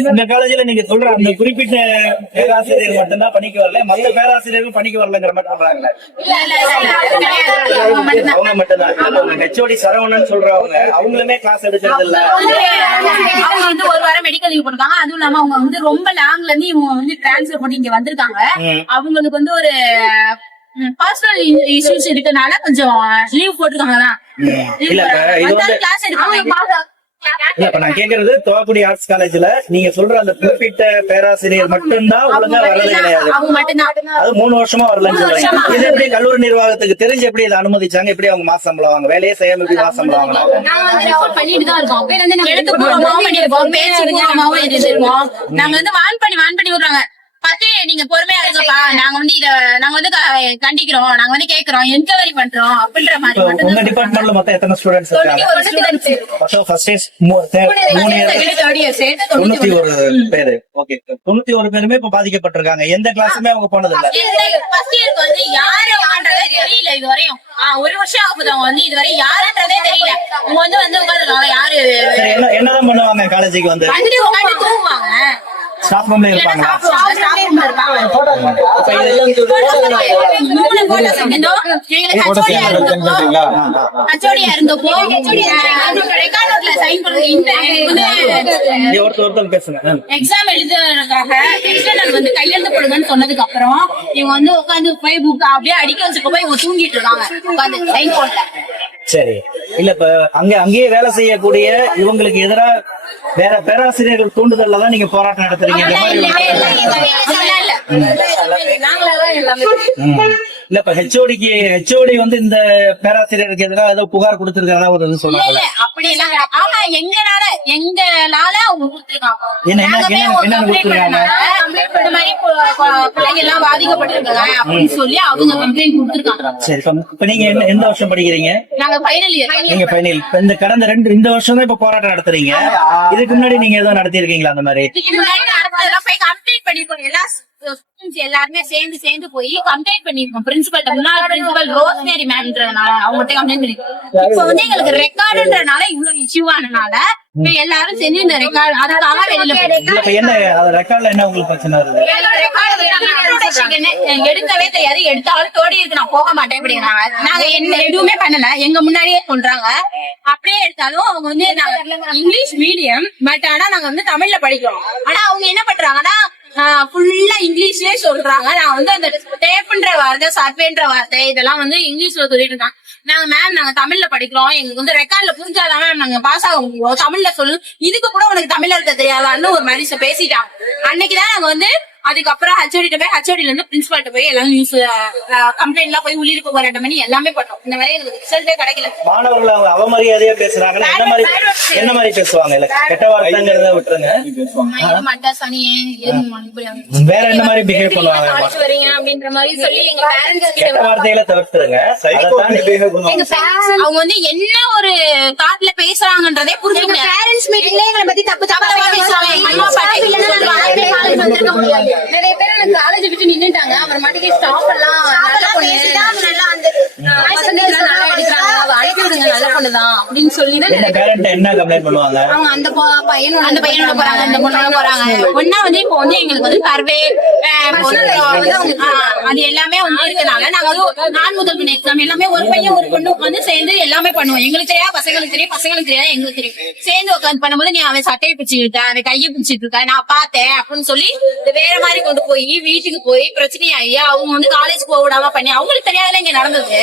இந்த காலேஜ்ல நீங்க சொல்ற அந்த குறிப்பிட்ட பேராசிரியர் மட்டும்தான் பணிக்கு வரல மத்த பேராசிரியர்கள் பணிக்கு வரலங்கிற மாதிரி சொல்றாங்களே. இல்ல, இல்ல, இல்ல, அது கிடையாது. அவங்க மட்டும்தான். ஹெச்ஓடி சரவணன் சொல்றவங்க அவங்களுமே கிளாஸ் எடுக்கிறது இல்ல. அவங்க வந்து ஒரு வாரம் மெடிக்கல் லீவ் போட்டிருக்காங்க. அதுவும் இல்லாம அவங்க வந்து ரொம்ப லாங்ல இருந்து இவங்க வந்து டிரான்ஸ்ஃபர் பண்ணி இங்க வந்திருக்காங்க. அவங்களுக்கு வந்து ஒரு பர்சனல் இஷ்யூஸ் இருக்கனால கொஞ்சம் லீவ் இது வந்து கிளாஸ் எடுப்பாங்க. இல்ல இப்ப நான் கேக்குறது தோக்குடி ஆர்ட்ஸ் காலேஜ்ல நீங்க சொல்ற அந்த குறிப்பிட்ட பேராசிரியர் மட்டும்தான் ஒழுங்கா வர்றது கிடையாது. அது மூணு வருஷமா வரலன்னு சொல்றீங்க. இது எப்படி கல்லூரி நிர்வாகத்துக்கு தெரிஞ்சு எப்படி இதை அனுமதிச்சாங்க? எப்படி அவங்க மாசம் சம்பளம் வாங்க வேலையே செய்யாம எப்படி மாசம் சம்பளம் நாங்க வந்து வான் பண்ணி வான் பண்ணி விடுறாங்க ஃபர்ஸ்ட் நீங்க பொறுமையா இருக்கப்பா நாங்க வந்து இத நாங்க வந்து கண்டிக்கிறோம். நாங்க வந்து கேக்குறோம். என்கொயரி பண்றோம் அப்படின்ற மாதிரி உங்க டிபார்ட்மெண்ட்ல மொத்தம் எத்தனை ஸ்டூடெண்ட்ஸ் இருக்காங்க? ஒரு ஸ்டூடெண்ட்ஸ் மொத்தம் ஃபர்ஸ்ட் இயர்ஸ் மூணு இயர் தொண்ணூத்தி ஒரு. பேரு. ஓகே தொண்ணூத்தி ஒரு பேருமே இப்ப பாதிக்கப்பட்டிருக்காங்க. எந்த கிளாஸுமே அவங்க போனது இல்ல. ஃபர்ஸ்ட் இயருக்கு வந்து யாரு வாண்டதே தெரியல இது வரையும் ஒரு வருஷம் ஆகுது அவங்க வந்து இதுவரை யாருன்றதே தெரியல. அவங்க வந்து வந்து உட்காந்துருக்காங்க யாரு? என்னதான் பண்ணுவாங்க காலேஜுக்கு வந்து? வந்துட்டு உட்காந்து தூங்குவாங்க. ஸ்டாஃப் ரூம்ல இருப்பாங்களா. எக்ஸாம் எழுதுறதுக்காக எக்ஸ்டர்னல் வந்து கையெழுத்து போடுங்கன்னு சொன்னதுக்கு அப்புறம் இவங்க வந்து உட்காந்து போய் புக் அப்படியே அடிக்க வச்சுக்க போய் தூங்கிட்டு இருக்காங்க. உட்காந்து சைன் போடல. சரி. இல்ல இப்ப அங்க அங்கேயே வேலை செய்யக்கூடிய இவங்களுக்கு எதிரா வேற பேராசிரியர்கள் தூண்டுதல்ல தான் நீங்க போராட்டம் நடத்துறீங்க. இல்ல, இப்ப ஹெச்ஓடிக்கு ஹெச்ஓடி வந்து இந்த பேராசிரியருக்கு எதிராக ஏதோ புகார் கொடுத்திருக்கிறதா ஒரு இது சொன்னாங்க அப்படி எல்லாம். ஆமா எங்கனால எங்களால அவங்க கொடுத்துருக்காங்க. என்ன- என்ன- என்ன- பாதிக்கப்பட்டிருக்காங்க அப்படின்னு சொல்லி அவங்க கம்ப்ளைண்ட் கொடுத்துருக்காங்க. சரி இப்ப நீங்க எந்த வருஷம் படிக்கிறீங்க? நாங்க ஃபைனல் இயர் நீங்க ஃபைனல் இந்த கடந்த ரெண்டு இந்த வருஷம் தான் இப்ப போராட்டம் நடத்துறீங்க. இதுக்கு முன்னாடி நீங்க ஏதோ நடத்திருக்கீங்களா அந்த மாதிரி இதுக்கு முன்னாடி நடந்ததெல்லாம் போய் கம்ப்ளைண்ட் பண்ணிருக்கோம் எல்லா ஸ்டூடெண்ட்ஸ் எல்லாருமே சேர்ந்து சேர்ந்து போய் கம்ப்ளைண்ட் பண்ணிருக்கோம் பிரின்சிபல் முன்னாள் பிரின்சிபல் ரோஸ்மேரி மேம்ன்றதுனால அவங்கள்ட்ட கம்ப்ளைண்ட் பண்ணிருக்கோம் இப்போ வந்து எங்களுக்கு ரெக்கார்டுன்றனால இவ்வளவு இஷ்யூ ஆனனால எல்லாரும் சேர்ந்து இந்த ரெக்கார்டு அதுக்காக வெளியில என்ன ரெக்கார்ட்ல என்ன உங்களுக்கு பிரச்சனை எடுக்கவே தெரியாது. எடுத்தாலும் தோடி இருக்கு. நான் போக மாட்டேன் அப்படிங்கிறாங்க. நாங்க என்ன எதுவுமே பண்ணல. எங்க முன்னாடியே சொல்றாங்க. அப்படியே எடுத்தாலும் அவங்க வந்து நாங்க இங்கிலீஷ் மீடியம் பட் ஆனா நாங்க வந்து தமிழ்ல படிக்கிறோம். ஆனா அவங்க என்ன பண்றாங்கன்னா ஃபுல்லா இங்கிலீஷ்லயே சொல்றாங்க. நான் வந்து அந்த டேப்ன்ற வார்த்தை சர்வேன்ற வார்த்தை இதெல்லாம் வந்து இங்கிலீஷ்ல சொல்லிட்டு இருக்காங்க. நாங்க மேம் நாங்க தமிழ்ல படிக்கிறோம். எங்களுக்கு வந்து ரெக்கார்ட்ல புரிஞ்சாதான் மேம் நாங்க பாஸ் ஆக முடியும். தமிழ்ல சொல்லு. இதுக்கு கூட உனக்கு தமிழ்ல இருக்க தெரியாதான்னு ஒரு மனுஷன் பேசிட்டாங்க அன்னைக்குதான் நாங்க வந்து அதுக்கப்புறம் ஹச்ஓடிட்ட போய் ஹச்ஓடில இருந்து பிரின்சிபால்ட்ட போய் எல்லாம் நியூஸ் கம்ப்ளைண்ட் எல்லாம் போய் உள்ளிருக்கு போராட்டம் பண்ணி எல்லாமே பண்ணோம் இந்த மாதிரி எங்களுக்கு ரிசல்ட்டே கிடைக்கல. மாணவர்கள் அவங்க அவமரியாதையா பேசுறாங்கன்னா என்ன மாதிரி என்ன மாதிரி பேசுவாங்க? இல்ல கெட்ட வார்த்தைங்கிறத விட்டுருங்க. வேற என்ன மாதிரி பிஹேவ் பண்ணுவாங்க? வரீங்க அப்படின்ற மாதிரி சொல்லி எங்க பேரண்ட்ஸ் கெட்ட வார்த்தைகளை தவிர்த்துருங்க. எங்க parents அவங்க வந்து என்ன ஒரு தாட்ல பேசுறாங்கன்றதே புரிஞ்சுக்க முடியாது. பேரண்ட்ஸ் மீட்டிங்ல எங்களை பத்தி தப்பு தப்பா பேசுவாங்க எங்க அம்மா பாட்டி இல்லைன்னா நாங்க வந்திருக்க முடியாது. நிறைய பேர் எனக்கு காலேஜ் விட்டு நின்னுட்டாங்க. அப்புறம் மாட்டிக்கு ஸ்டாப் எல்லாம் நல்ல பொண்ணு. நல்லா அடிக்கிறாங்க. விடுங்க நல்ல பொண்ணுதான் அப்படின்னு சொல்லி அவங்க அந்த பையனோட அந்த பையனோட போறாங்க இந்த பொண்ணோட போறாங்க ஒன்னா வந்து இப்போ வந்து எங்களுக்கு வந்து சர்வே அது எல்லாமே வந்து இருக்கனால நாங்க வந்து நான் முதல் எக்ஸாம் எல்லாமே ஒரு பையன் ஒரு பொண்ணு உட்காந்து சேர்ந்து எல்லாமே பண்ணுவோம். எங்களுக்கு தெரியாது பசங்களுக்கு தெரியும் பசங்களுக்கு தெரியாது எங்களுக்கு தெரியும். சேர்ந்து உட்காந்து பண்ணும்போது நீ அவன் சட்டையை இருக்க அவன் கையை பிடிச்சிட்டு இருக்க நான் பார்த்தேன் அப்படின்னு சொல்லி வேற மாதிரி கொண்டு போய் வீட்டுக்கு போய் பிரச்சனையாகி அவங்க வந்து காலேஜ் போக விடாம பண்ணி அவங்களுக்கு தெரியாதுல இங்க நடந்தது.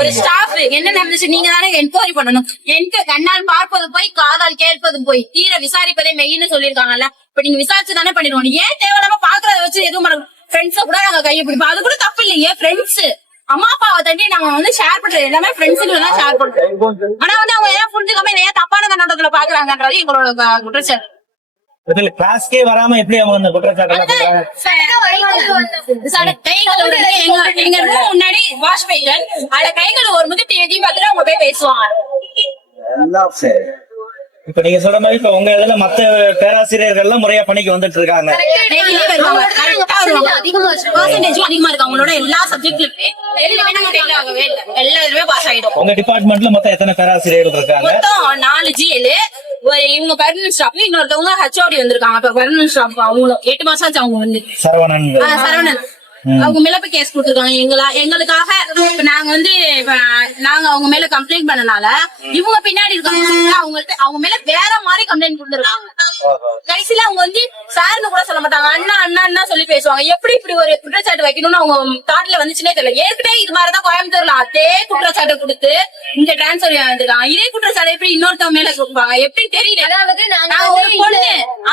ஒரு ஸ்டாஃப் என்ன நடந்துச்சு? நீங்க தானே என்கொயரி பண்ணணும். எனக்கு கண்ணால் பார்ப்பது போய் காதால் கேட்பது போய் தீர விசாரிப்பதே மெய்ன்னு சொல்லியிருக்காங்கல்ல. இப்ப நீங்க விசாரிச்சு தானே பண்ணிடுவோம். ஏன் தேவையில்லாம பாக்குறத வச்சு எதுவும் பண்ணணும் ஃப்ரெண்ட்ஸ கூட நாங்க கையை பிடிப்போம். அது கூட தப்பு இல்லையே ஃப்ரெண்ட்ஸ் அம்மா அப்பாவை தண்ணி நாங்க வந்து ஷேர் பண்றது எல்லாமே ஃப்ரெண்ட்ஸுக்கு தான் ஷேர் பண்றோம். ஆனா வந்து அவங்க ஏன் புரிஞ்சுக்காம ஏன் தப்பான கண்ணோட்டத்துல பாக்குறாங்கன்றது எங்களோட குற்றச்சாட்டு. இதுல கிளாஸ்க்கே வராம எப்படி அவங்க அந்த குற்றச்சாட்டு எங்க- முன்னாடி wash basin. அதுல கைகள் ஒரு முதி தேதி பார்த்துட்டு அவங்க போய் பேசுவாங்க. இப்ப நீங்க சொல்ற மாதிரி இப்ப உங்க இதுல மத்த பேராசிரியர்கள் எல்லாம் முறையா பணிக்கு வந்துட்டு இருக்காங்க. அதிகமா இருக்கு. அவங்களோட எல்லா சப்ஜெக்ட்லயுமே எதுலயுமே நாங்க fail ஆகவே இல்ல. எல்லா இதுலயுமே பாஸ் ஆயிடும். உங்க டிபார்ட்மெண்ட்ல மொத்தம் எத்தனை பேராசிரியர்கள் இருக்காங்க? மொத்தம் நாலு ஜிஎல் ஒரு இவங்க பர்மனன்ட் ஸ்டாஃப் இன்னொருத்தவங்க ஹச்ஓடி வந்திருக்காங்க. இப்ப பர்மனன்ட் ஸ்டாஃப் அவங்களும் எட்டு மாசம் ஆச்சு அவங்க வந்து. சரவணன். ஆ, சரவணன். அவங்க மேல போய் கேஸ் கொடுத்துருக்காங்க எங்களா எங்களுக்காக இப்ப நாங்க வந்து நாங்க அவங்க மேல கம்ப்ளைண்ட் பண்ணனால இவங்க பின்னாடி இருக்காங்க அவங்கள்ட்ட அவங்க மேல வேற மாதிரி கம்ப்ளைண்ட் கொடுத்துருக்காங்க. கடைசியில அவங்க வந்து சார்னு கூட சொல்ல மாட்டாங்க. அண்ணா அண்ணா அண்ணா சொல்லி பேசுவாங்க. எப்படி இப்படி ஒரு குற்றச்சாட்டு வைக்கணும்னு அவங்க தாட்ல வந்துச்சுனே தெரியல. ஏற்கனவே இது மாதிரிதான் கோயம்புத்தூர்ல அதே குற்றச்சாட்டை கொடுத்து இங்க டிரான்ஸ்பர் வந்திருக்காங்க இதே குற்றச்சாட்டு எப்படி இன்னொருத்தவங்க மேல கொடுப்பாங்க? எப்படின்னு தெரியல. அதாவது நாங்க நான் ஒரு வந்து பொண்ணு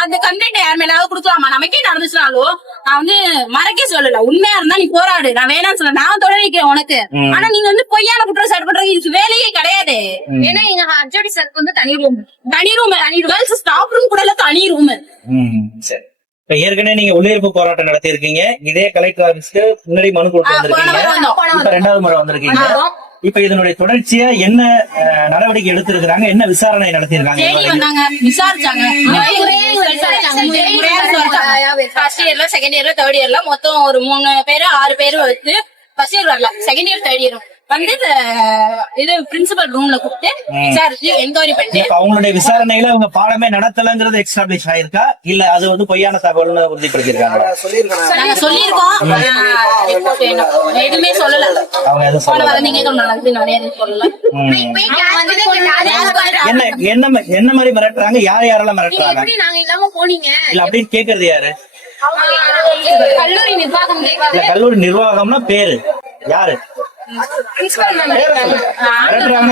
அந்த கம்ப்ளைண்ட் யார் மேலாவது கொடுக்கலாமா? நமக்கே நடந்துச்சுனாலும் நான் வந்து மறக்கே சொல்லல. உண்மையா இருந்தா நீ போராடு. நான் வேணாம்னு சொல்ல நான் தொடர நிக்கிறேன் உனக்கு. ஆனா நீங்க வந்து பொய்யான குற்றச்சாட்டு பண்றது இது வேலையே கிடையாது. ஏன்னா எங்க ஹச்ஓடி சாருக்கு வந்து தனி ரூம் தனி ரூம் தனி கேர்ள்ஸ் ஸ்டாஃப் ரூம் கூட இல்ல தனி ரூம் சரி. இப்ப ஏற்கனவே நீங்க உள்ளிருப்பு போராட்டம் நடத்தி இருக்கீங்க இதே கலெக்டர் ஆபீஸ்க்கு முன்னாடி மனு கொடுத்து வந்திருக்கீங்க. ரெண்டாவது முறை வந்திருக்கீங்க. இப்ப இதனுடைய தொடர்ச்சியா என்ன நடவடிக்கை எடுத்திருக்கிறாங்க? என்ன விசாரணை விசாரிச்சாங்க. ஃபர்ஸ்ட் இயர்ல செகண்ட் இயர்ல தேர்ட் இயர்ல மொத்தம் ஒரு மூணு பேரு ஆறு பேரு வந்து ஃபர்ஸ்ட் இயர் வரல. செகண்ட் இயர் தேர்ட் இயர் வந்து இது பிரின்சிபல் ரூம்ல கூப்பிட்டு விசாரிச்சு என்கொயரி பண்ணி இப்ப அவங்களுடைய விசாரணையில அவங்க பாடமே நடத்தலங்கிறது எக்ஸ்டாப்ளிஷ் ஆயிருக்கா? இல்ல அது வந்து பொய்யான தகவல்னு உறுதிப்படுத்திருக்காங்க சொல்லியிருக்கோம். எதுவுமே சொல்லல. என்ன என்ன என்ன மாதிரி மிரட்டுறாங்க? யார் யாரெல்லாம் மிரட்டுறாங்க? நாங்க இல்லாம போனீங்க? இல்ல அப்படின்னு கேக்குறது யாரு? கல்லூரி நிர்வாகம் கல்லூரி நிர்வாகம்னா பேரு. யாரு?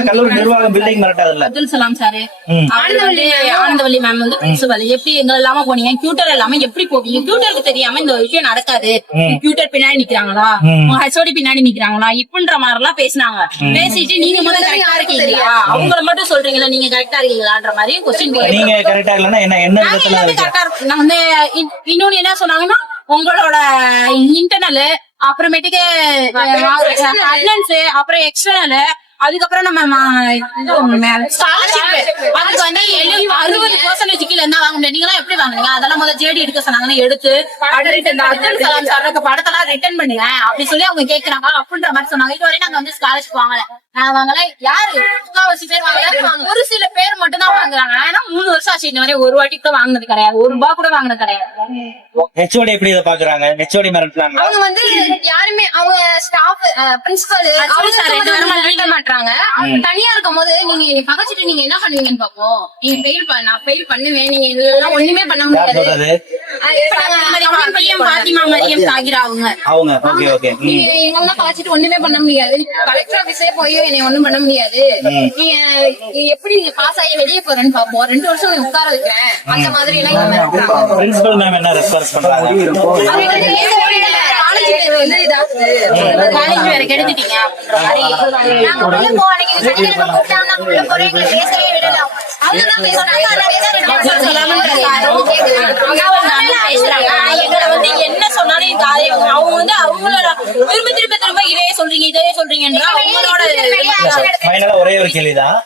கல்லூரி நிர்வாகம் பில்டிங் மிரட்டாதுல்ல அப்துல் சலாம் சாரு. ம். ஆனந்தவல்லி ஆனந்தவல்லி மேம் வந்து பிரின்சிபல் எப்படி எங்க இல்லாம போனீங்க? கியூட்டர் இல்லாம எப்படி போவீங்க கியூட்டருக்கு தெரியாம இந்த விஷயம் நடக்காது. கியூட்டர் பின்னாடி நிக்கிறாங்களா. ஹெச்ஓடி பின்னாடி நிக்கிறாங்களா? இப்பன்ற மாதிரி எல்லாம் பேசினாங்க பேசிட்டு நீங்க முதல்ல கரெக்டா இருக்கீங்களா? அவங்கள மட்டும் சொல்றீங்களா? நீங்க கரெக்டா இருக்கீங்களான்ற மாதிரி கொஸ்டின் நீங்க கரெக்டா இல்லைன்னா என்ன என்ன விதத்துல எல்லாமே இருக்கு? correct ஆ இருக்கும். நான் வந்து இன்- இன்னொன்னு என்ன சொன்னாங்கன்னா உங்களோட இன்டர்னல் அப்புறமேட்டுக்கு அட்டனன்ஸ் அப்புறம் எக்ஸ்டர்னல் அதுக்கப்புறம் நம்ம அதுக்கு வந்து அறுபது பர்சன்டேஜ் கீழ இருந்தா வாங்க முடியாது. நீங்களா எப்படி வாங்குனீங்க? அதெல்லாம் முதல்ல ஜேடி எடுக்க சொன்னாங்கன்னு எடுத்து படத்தெல்லாம் ரிட்டர்ன் பண்ணுங்க அப்படி சொல்லி அவங்க கேக்குறாங்க. அப்படின்ற மாதிரி சொன்னாங்க. இதுவரை நாங்க வந்து ஸ்காலர்ஷிப் வாங்கல. வாங்கல. யாரு? முக்காவாசி பேர் வாங்கல. ஒரு சில பேர் மட்டும் தான் வாங்குறாங்க. ஆனா மூணு வருஷம் ஆச்சு. இன்ன வரை ஒரு வாட்டி கூட வாங்குனது கிடையாது. ஒரு ரூபா கூட வாங்குனது கிடையாது. ஹெச்ஓடி எப்படி இதை பாக்குறாங்க? ஹெச்ஓடி மிரட்டுறாங்க அவங்க வந்து யாருமே அவங்க ஸ்டாஃப் பிரின்சிபல் அவங்க மாட்டாங்க தனியா இருக்கும் போது நீங்க என்னை பகச்சிட்டு நீங்க என்ன பண்ணுவீங்கன்னு பாப்போம். நீங்க ஃபெயில் பண்ண நான் ஃபெயில் பண்ணுவேன். நீங்க இதெல்லாம் ஒண்ணுமே பண்ண முடியாது. மரியம் பாத்திமா மரியம் சாகிரா அவங்க அவங்க ஓகே ஓகே நீங்க எங்கெல்லாம் பாய்ச்சிட்டு ஒண்ணுமே பண்ண முடியாது கலெக்டர் ஆபீஸே போய் என்னை ஒண்ணும் பண்ண முடியாது நீங்க எப்படி நீங்க பாஸ் ஆகி வெளியே போறேன்னு பாப்போம் ரெண்டு வருஷம் நீ உட்கார வைக்கிறேன் அந்த மாதிரி எல்லாம். பிரின்சிபல் மேம் என்ன ரெஸ்பான்ஸ் பண்றாங்க காலேஜ் வேற கெடுத்துட்டீங்க நாங்க உள்ள போவோம் அன்னைக்கு சனிக்கிழமை கூப்பிட்டாங்க நாங்க உள்ள போறோம் எங்களை பேசவே விடல அவங்க தான் பேசுறாங்க ஆனா அப்துல் சலாம்ன்ற பேசுறாங்க சாரும் அவங்க நல்லா பேசுறாங்க ஆனா எங்களை வந்து என்ன சொன்னாலும் என் காதே வாங்க அவங்களோட திரும்ப திரும்ப திரும்ப இதே சொல்றீங்க இதே சொல்றீங்கன்ற ஃபைனலா ஒரே ஒரு கேள்விதான்.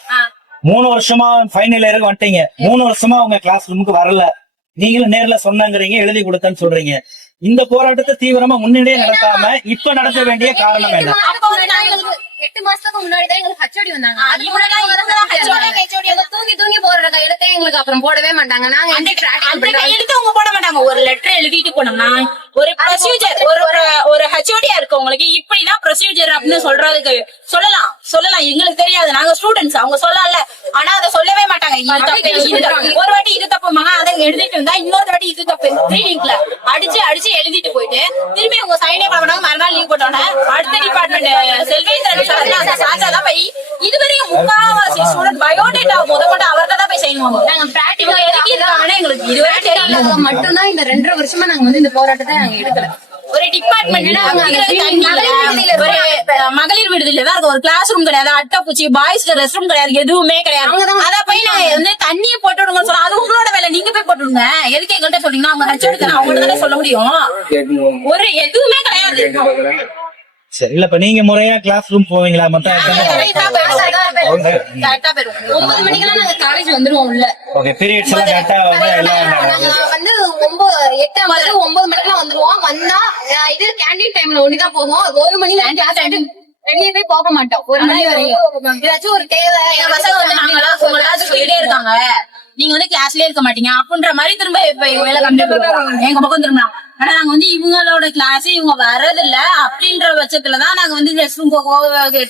மூணு வருஷமா ஃபைனல் இயருக்கு வந்துட்டீங்க. மூணு வருஷமா உங்க கிளாஸ் ரூமுக்கு வரல. நீங்களும் நேர்ல சொன்னங்கிறீங்க எழுதி கொடுத்தேன்னு சொல்றீங்க. இந்த போராட்டத்தை தீவிரமா முன்னாடியே நடத்தாம இப்ப நடத்த வேண்டிய காரணம் என்ன? எட்டு மாசத்துக்கு முன்னாடி தான் எங்களுக்கு ஹச்ஓடி வந்தாங்க அதுக்கு முன்னாடி. எங்க தூங்கி தூங்கி போடுற கையெழுத்தை எங்களுக்கு அப்புறம் போடவே மாட்டாங்க நாங்க அந்த? கையெழுத்து அவங்க போட மாட்டாங்க ஒரு லெட்டர் எழுதிட்டு போனோம்னா ஒரு ப்ரொசீஜர் ஒரு ஒரு ஒரு ஹெச்ஓடியா இருக்கவங்களுக்கு இப்படிதான் ப்ரொசீஜர் அப்படின்னு சொல்றதுக்கு சொல்லலாம் சொல்லலாம். எங்களுக்கு தெரியாது. நாங்க ஸ்டூடெண்ட்ஸ் அவங்க சொல்லலாம்ல ஆனா அதை சொல்லவே மாட்டாங்க. இது தப்பு இது தப்பு. ஒரு வாட்டி இது தப்புமாங்க அதை எழுதிட்டு இருந்தா இன்னொரு வாட்டி இது தப்பு. ரீடிங்ல அடிச்சு அடிச்சு எழுதிட்டு போயிட்டு திரும்பி அவங்க சைனே பண்ண மாட்டாங்க மறுநாள் லீவ் போட்டோன்னே அடுத்த டிபார்ட்மெண்ட் செல்வேந்திரன் சார் சார்ஜா தான் போய் இதுவரையும் முக்காவாசி ஸ்டூடெண்ட் பயோடேட்டா முத கொண்டு அவர்கிட்ட தான் போய் சைன் வாங்குவோம். நாங்க practical எதுக்கு இருக்காங்கன்னு எங்களுக்கு இதுவரை தெரியல. மட்டும்தான் இந்த ரெண்டரை வருஷமா நாங்க வந்து இந்த போராட்டத்தை நாங்க எடுக்கல. ஒரு டிபார்ட்மெண்ட் ஒரு மகளிர் விடுதலை தான் இருக்கு. ஒரு கிளாஸ் ரூம் கிடையாது. அட்டைப்பூச்சி பாய்ஸ் ரெஸ்ட் ரூம் கிடையாது. எதுவுமே கிடையாது. அத போய் நாங்க வந்து தண்ணியை போட்டு விடுங்கன்னு சொல்றோம் அது உங்களோட வேலை. நீங்க போய் போட்டு விடுங்க. எதுக்கு எங்கள்கிட்ட சொல்றீங்கன்னா அவங்க ஹெச்ஓடி அவங்க தானே சொல்ல முடியும். ஒரு எதுவுமே கிடையாது. சரி இல்ல இப்ப நீங்க முறையா கிளாஸ் ரூம் போவீங்களா போயிருவோம் ஒன்பது மணிக்கெல்லாம் நாங்க காலேஜ் வந்துருவோம் உள்ள ஓகே பீரியட்ஸ் எல்லாம் கரெக்டா வந்து எல்லாம் வந்து ஒன்பது எட்டு ஐம்பது ஒன்பது மணிக்கெல்லாம் வந்துருவோம். வந்தா இது கேண்டீன் டைம்ல ஒண்ணுதான் போவோம் ஒரு மணி நேரம் வெளியவே போக மாட்டோம். ஒரு மணி வரையும். ஏதாச்சும் ஒரு தேவை பசங்க வந்து நாங்களாம் உங்களாம் சொல்லிட்டே இருக்காங்க. நீங்க வந்து கிளாஸ்லயே இருக்க மாட்டீங்க. அப்படின்ற மாதிரி திரும்ப வேலை கண்டுபிடிப்பாங்க எங்க பக்கம் திரும்ப ஆனா நாங்க வந்து இவங்களோட கிளாஸ் இவங்க வர்றதில்ல. அப்படின்ற பட்சத்துலதான் நாங்க வந்து ரெஸ்ட் ரூம் போவோம்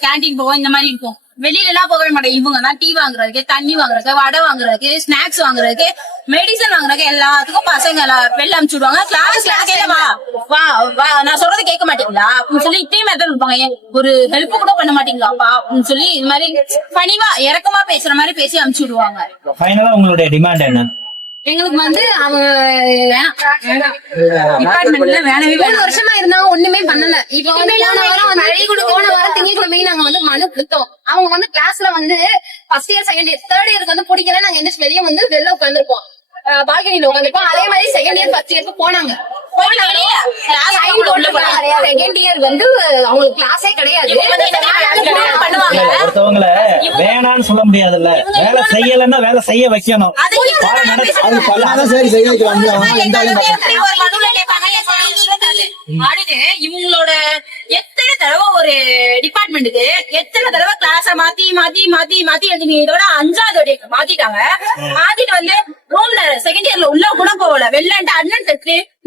கேண்டீன் போவோம் இந்த மாதிரி இருப்போம். வெளியில எல்லாம் போகவே மாட்டோம். இவங்க தான் டீ வாங்குறதுக்கு தண்ணி வாங்குறதுக்கு வடை வாங்குறதுக்கு ஸ்நாக்ஸ் வாங்குறதுக்கு மெடிசன் வாங்குறதுக்கு எல்லாத்துக்கும் பசங்க எல்லாம் வெளில அனுப்பிச்சு விடுவாங்க. கிளாஸ் வா வா வா நான் சொல்றது கேட்க மாட்டீங்களா? அப்படின்னு சொல்லி இப்பயும் இருப்பாங்க ஒரு ஹெல்ப் கூட பண்ண அப்படின்னு சொல்லி இது மாதிரி பணிவா இறக்கமா பேசுற மாதிரி பேசி அனுப்பிச்சு விடுவாங்க. ஃபைனலா உங்களுடைய டிமாண்ட் என்ன? எங்களுக்கு வந்து அவங்க வேணாம். டிபார்ட்மெண்ட்ல வேணவே மூணு வருஷமா இருந்தாங்க ஒண்ணுமே பண்ணல. இப்ப வந்து போன வாரம் வந்து போன வாரம் திங்கட்கிழமை நாங்க வந்து மனு கொடுத்தோம். அவங்க வந்து கிளாஸ்ல வந்து first year second year third இயருக்கு வந்து பிடிக்கல நாங்க எந்திரிச்சு வெளியே வந்து வெளில உட்காந்துருப்போம் பால்கனில உட்காந்துருப்போம் அதே மாதிரி செகண்ட் இயர் ஃபர்ஸ்ட் இயருக்கு போனாங்க. செகண்ட் இயர் வந்து அவங்களுக்கு கிளாஸே கிடையாது. பண்ணுவாங்க? ஒருத்தவங்கள வேணான்னு சொல்ல முடியாதுல்ல. வேலை செய்யலைன்னா வேலை செய்ய வைக்கணும். இவங்களோட எத்தனை தடவை ஒரு டிபார்ட்மெண்ட்டுக்கு எத்தனை தடவை கிளாஸ மாத்தி மாத்தி மாத்தி மாத்தி எழுதி இதோட அஞ்சாவது மாத்திட்டாங்க. மாத்திட்டு வந்து ரூம்ல செகண்ட் இயர்ல உள்ள கூட போகல. வெளிலன்ட்டு அண்ணன்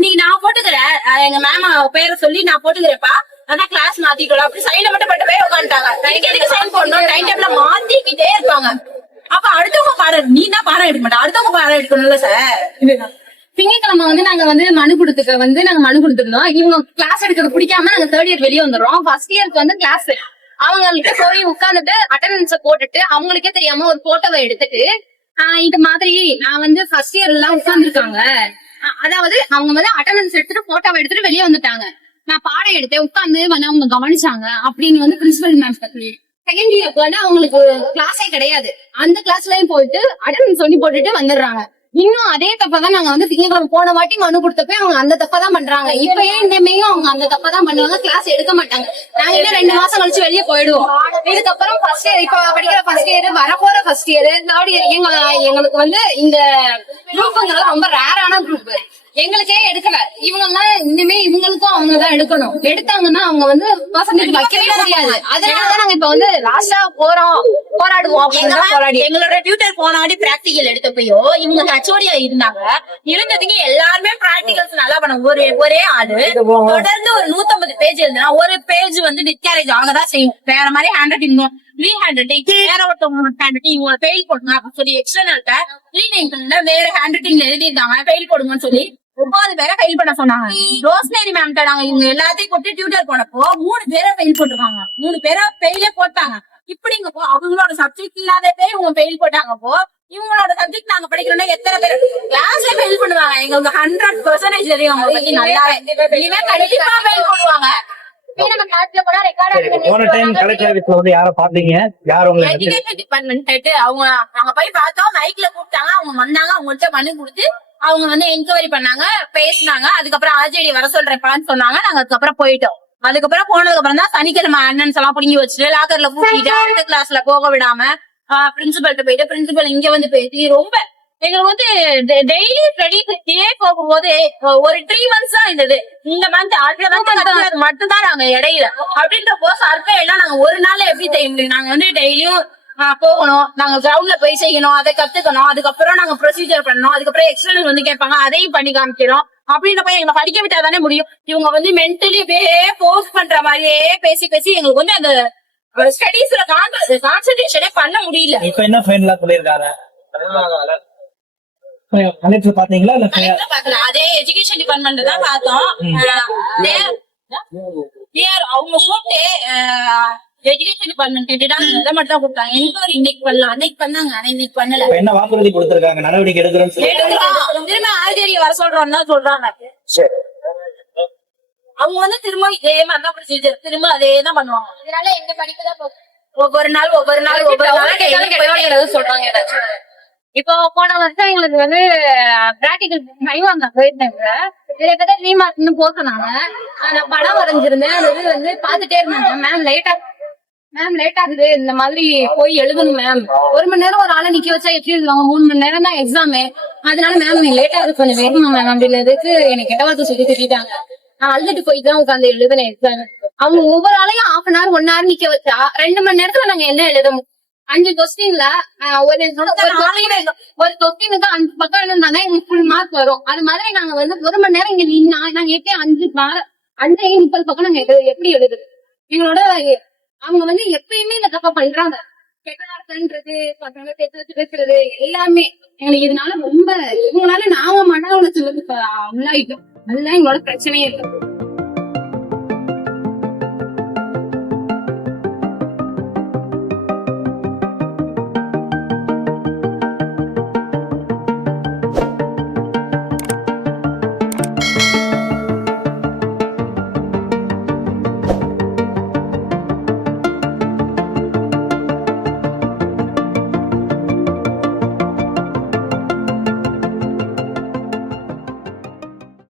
நீ நீங்க நான் போட்டுக்கிறேன். எங்க மேம் பேரை சொல்லி நான் போட்டுக்கிறேன்ப்பா. அதான் கிளாஸ் மாத்திக்கலாம் அப்படி சைன்ல மட்டும் பட்டு போய் உட்காந்துட்டாங்க எனக்கு எதுக்கு சைன் போடணும்? டைம் டேபிள மாத்திக்கிட்டே இருப்பாங்க. அப்ப அடுத்தவங்க பாடம் நீ தான் பாடம் எடுக்க மாட்டேன் அடுத்தவங்க பாடம் எடுக்கணும்ல சார் திங்கட்கிழமை வந்து நாங்க வந்து மனு கொடுத்துக்க வந்து நாங்க மனு கொடுத்துருந்தோம். இவங்க கிளாஸ் எடுக்கிறது பிடிக்காம நாங்க தேர்ட் இயர் வெளியே வந்துடுறோம். ஃபர்ஸ்ட் இயருக்கு வந்து கிளாஸ் அவங்கள்ட்ட போய் உட்கார்ந்துட்டு அட்டண்டன்ஸ போட்டுட்டு அவங்களுக்கே தெரியாம ஒரு போட்டோவை எடுத்துட்டு இது மாதிரி நான் வந்து ஃபர்ஸ்ட் இயர்ல எல்லாம் உட்கார்ந்துருக்காங்க அதாவது அவங்க வந்து அட்டண்டன்ஸ் எடுத்துட்டு போட்டோவை எடுத்துட்டு வெளியே வந்துட்டாங்க. நான் பாடம் எடுத்தேன் உட்கார்ந்து வந்து அவங்க கவனிச்சாங்க அப்படின்னு வந்து பிரின்சிபல் மேம் சொல்லி. செகண்ட் இயருக்கு வந்து அவங்களுக்கு கிளாஸே கிடையாது. அந்த கிளாஸ்லயும் போயிட்டு அட்டண்டன்ஸ் சொல்லி போட்டுட்டு வந்துடுறாங்க. இன்னும் அதே தப்பதான் நாங்க வந்து திங்கக்கிழமை போன வாட்டி மனு கொடுத்தப்ப அவங்க அந்த தப்பதான் பண்றாங்க. இப்ப ஏன் இனிமேயும் அவங்க அந்த தப்பதான் பண்ணுவாங்க? கிளாஸ் எடுக்க மாட்டாங்க. நாங்க இன்னும் ரெண்டு மாசம் கழிச்சு வெளியே போயிடுவோம். இதுக்கப்புறம் ஃபர்ஸ்ட் இயர் இப்ப படிக்கிற ஃபர்ஸ்ட் இயர் வரப்போற ஃபர்ஸ்ட் இயர் தேர்ட் இயர் எங்க எங்களுக்கு வந்து இந்த குரூப்ங்கிறது ரொம்ப ரேரான குரூப் எங்களுக்கே எடுக்கல. இவங்க எல்லாம் இனிமே இவங்களுக்கும் அவங்க தான் எடுக்கணும். எடுத்தாங்கன்னா அவங்க வந்து பர்சன்டேஜ் வைக்கவே முடியாது. அதனாலதான் நாங்க இப்ப வந்து லாஸ்டா போறோம். போராடுவோம் போராடி எங்களோட டியூட்டர் போன வாட்டி பிராக்டிகல் எடுத்தப்பயோ இவங்க ஹச்ஓடியா இருந்தாங்க. இருந்ததுக்கு எல்லாருமே பிராக்டிகல்ஸ் நல்லா பண்ண ஒரே ஒரே ஆளு. தொடர்ந்து ஒரு நூத்தம்பது பேஜ் எழுதுனா ஒரு பேஜ் வந்து டிஸ்கேரேஜ் ஆகதான் செய்யும். வேற மாதிரி handwriting re handwriting வேற ஒருத்தவங்க ஹேண்ட் ரைட்டிங் இவங்க ஃபெயில் போடுங்க அப்படின்னு சொல்லி எக்ஸ்டர்னல்ட்ட ரீ வேற ஹேண்ட் ரைட்டிங் எழுதிருந்தாங்க ஃபெயில் போடுங்கன்னு சொல்லி ஒன்பது பேரை ஃபெயில் பண்ண சொன்னாங்க. ரோஸ்மேரி மேம்கிட்ட நாங்க இவங்க எல்லாத்தையும் கொண்டு டியூட்டர் போனப்போ மூணு பேரை ஃபெயில் போட்டிருக்காங்க. மூணு பேரை ஃபெயிலே போட்டாங்க. இப்படிங்கப்போ அவங்களோட சப்ஜெக்ட் இல்லாத பேர் இவங்க ஃபெயில் போட்டாங்கப்போ இவங்களோட சப்ஜெக்ட் நாங்க படிக்கிறோம்னா எத்தனை பேர்? கிளாஸ்ல ஃபெயில் பண்ணுவாங்க. எங்களுக்கு ஹண்ட்ரட் பெர்சன்டேஜ் தெரியும் அவங்க பத்தி நல்லாவே. இனிமே கண்டிப்பா ஃபெயில் பண்ணுவாங்க. போனா டைம் கலெக்டர் ஆபீஸ்ல வந்து யார பாத்தீங்க யார் உங்களை வந்து- எஜுகேஷன் டிபார்ட்மெண்ட் அவங்க நாங்க போய் பார்த்தோம். மைக்ல கூப்பிட்டாங்க. அவங்க வந்தாங்க. அவங்கள்ட்ட மனு கொடுத்து அவங்க வந்து என்கொயரி பண்ணாங்க பேசினாங்க. அதுக்கப்புறம் ஆர்ஜேடி வர சொல்றேன்ப்பான்னு சொன்னாங்க. நாங்க அதுக்கப்புறம் போயிட்டோம். அதுக்கப்புறம் போனதுக்கு அப்புறம் தான் சனிக்கிழமை அண்ணன்ஸ் எல்லாம் புடுங்கி வச்சுட்டு லாக்கர்ல பூட்டிட்டு அடுத்த கிளாஸ்ல போக விடாம பிரின்சிபல்ட்ட போயிட்டு பிரின்சிபல் இங்க வந்து பேசி ரொம்ப எங்களுக்கு வந்து டெய்லி ஸ்டடிஸ் இதே போகும்போது ஒரு த்ரீ மந்த்ஸ் தான் இருந்தது. இந்த மந்த் அடுத்த மட்டும் தான். நாங்க இடையில. அப்படின்ற போ சர்வே எல்லாம் நாங்க ஒரு நாள்ல எப்படி செய்ய முடியும் நாங்க வந்து டெய்லியும் போகணும் நாங்க கிரவுண்ட்ல போய் செய்யணும் அதை கத்துக்கணும் அதுக்கப்புறம் நாங்க ப்ரொசீஜர் பண்ணணும் அதுக்கப்புறம் எக்ஸ்டர்னல் வந்து கேட்பாங்க அதையும் பண்ணி காமிக்கிறோம். அப்படின்றப்ப எங்களை படிக்க விட்டா தானே முடியும். இவங்க வந்து மென்டலி அப்படியே போஸ்ட் பண்ற மாதிரியே பேசி பேசி எங்களுக்கு வந்து அந்த ஸ்டடீஸ்ல கான்சென்ட்ரேஷனே பண்ண முடியல. இப்ப என்ன ஃபைனலா சொல்லியிருக்காங்க? பாத்தீங்களா அதே எஜுகேஷன் டிபார்ட்மெண்ட் தான் பார்த்தோம். அவங்க கூப்பிட்டு எஜுகேஷன் டிபார்ட்மெண்ட் கேட்டுட்டாங்க இதை மட்டும் தான் கூப்பிட்டாங்க என்கொயரி இன்னைக்கு பண்ணலாம் அன்னைக்கு பண்ணாங்க ஆனா இன்னைக்கு பண்ணல. இப்ப என்ன வாக்குறுதி கொடுத்திருக்காங்க? நடவடிக்கை எடுக்கிறோம். திரும்ப ஆர்ஜேடி வர சொல்றோம் தான் சொல்றாங்க. சரி. அவங்க வந்து திரும்ப இதே மாதிரி தான் ப்ரொசீஜர் திரும்ப அதே தான் பண்ணுவாங்க. இதனால எங்க படிப்பு தான் போகுது? ஒவ்வொரு நாள் ஒவ்வொரு நாள் ஒவ்வொரு நாள் சொல்றாங்க. இப்போ போன வருஷம் எங்களுக்கு வந்து பிராக்டிகல் செய்வாங்க போயிருந்தாங்க இதுல கிட்ட த்ரீ மார்க்னு போக நான் படம் வரைஞ்சிருந்தேன். அது வந்து பாத்துட்டே இருந்தாங்க. மேம் லேட்டா மேம் லேட் ஆகுது. இந்த மாதிரி போய் எழுதணும் மேம் ஒரு மணி நேரம் ஒரு ஆளை நிக்க வச்சா எப்படி எழுதுவாங்க? மூணு மணி நேரம் தான் எக்ஸாமு அதனால மேம் நீ லேட் ஆகுது. கொஞ்சம் வேகமா மேம் அப்படின்னதுக்கு எனக்கு கெட்ட வார்த்தை சொல்லி திட்டாங்க நான் அழுதுட்டு போய் தான் உட்காந்து எழுதுன எக்ஸாம் அவங்க ஒவ்வொரு ஆளையும் half an hour one hour நிக்க வச்சா ரெண்டு மணி நேரத்துல நாங்க என்ன எழுதணும்? அஞ்சு கொஸ்டின்ல ஒரு ஒரு ஒரு கொஸ்டினுக்கு அஞ்சு பக்கம் எழுந்தாங்க எங்களுக்கு ஃபுல் மார்க் வரும். அது மாதிரி நாங்க வந்து ஒரு மணி நேரம் இங்க நின்னா நாங்க எப்படி அஞ்சு அஞ்சு முப்பது பக்கம் நாங்க எழுது- எப்படி எழுதுறது? எங்களோட அவங்க வந்து எப்பயுமே இந்த தப்பா பண்றாங்க. கெட்ட பசங்களை சேர்த்து வச்சு பேசுறது எல்லாமே. எங்களுக்கு இதனால ரொம்ப இவங்களால நாம மன உளைச்சலுக்கு இப்ப உள்ளாயிட்டோம். அதுதான் எங்களோட பிரச்சனையே இருக்கு